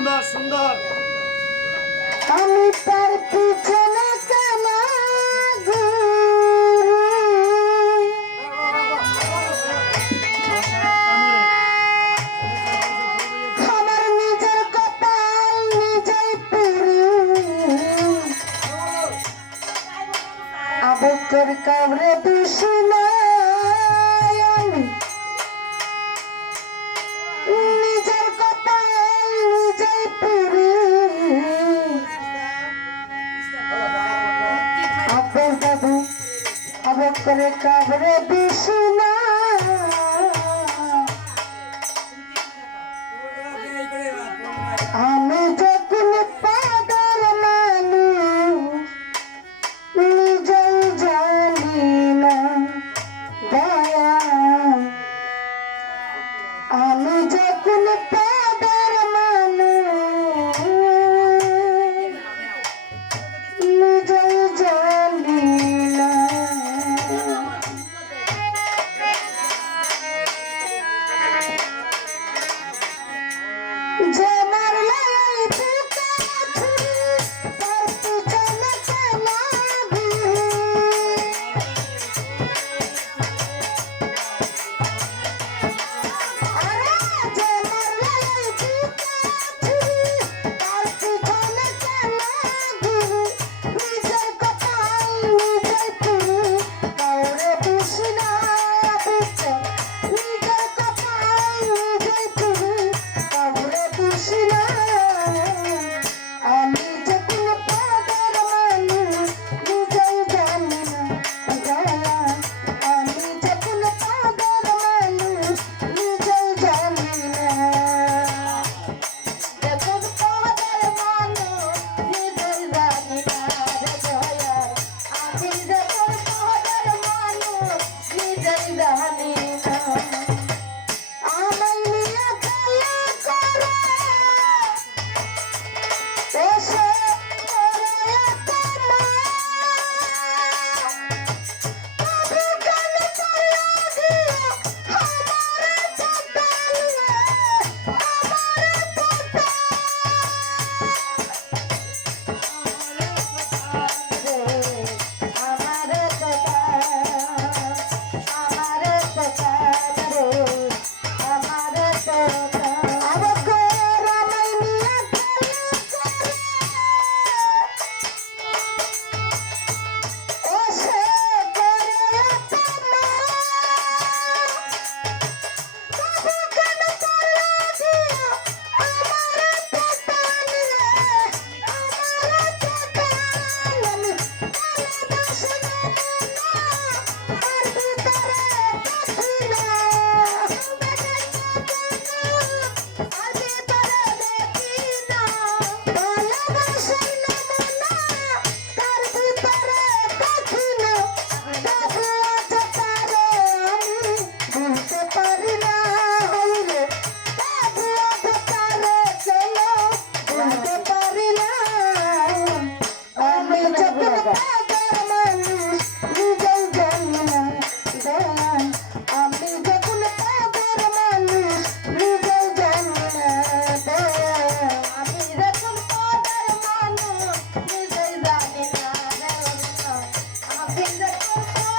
সুন্দর সুন্দর। আমি তার পিছনে হ্যাঁ, হ্যাঁ। কেন Corre. বাবু আবার করে কাবরে বিশুনা আমি যখন পাগল মানুষ, নিজেই জানি না, দয়া। আমি যখন Jai Thank you.